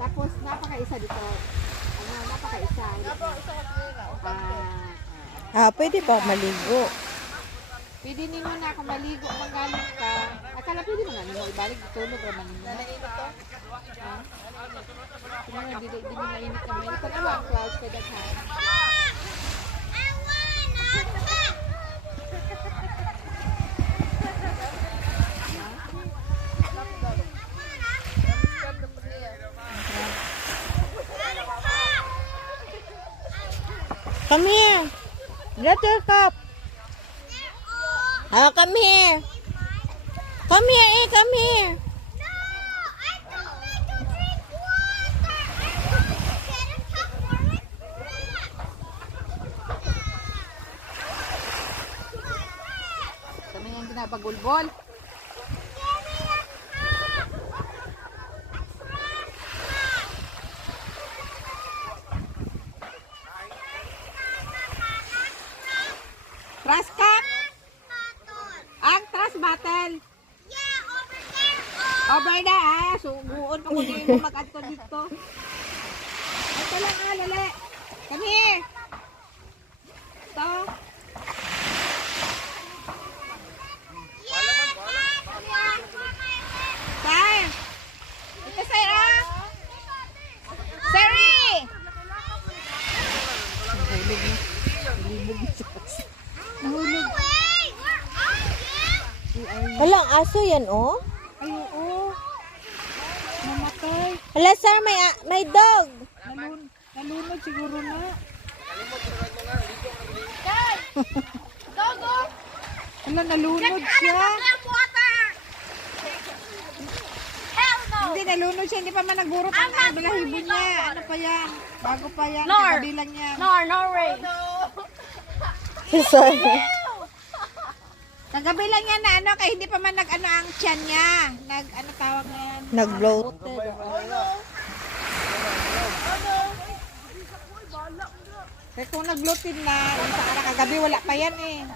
Tapos napaka-isa dito. Ano, napaka-isa. Pwede pa ako maligo. Pwede nimo na ako maligo manggaling ka. Akala pwede mo nga nimo ibalik tulog ra man nimo. Kung di mainit na mainit. Ano ang clouds kay daghan? Come here. Get your cup. Come here. Come here, come here. Kami nga ginapagulbol. Trash cup? Ang trash bottle? Yeah, over there. Over there, suguon pa ko din mo mag-adto dito. Ito lang lali. Come here. Ito. Sir. Ito sir Siri. Nahulog. Walang aso yan, oh. Ay, oo. Namatay. Hala, sir, may dog. Nalunod siguro na. Go. Hala, nalunod siya. Hell no. Hindi, nalunod siya. Hindi pa man nagurot ang balahibo niya. Ano pa yan? Bago pa yan. Nor. Kagabi lang yan. No way. Sorry. Kagabi lang yan na ano, kaya hindi pa man nag-ano ang tiyan niya. Ano tawag na yan? Nag-bloat. Kaya kung nag-bloated na, kagabi wala pa yan eh.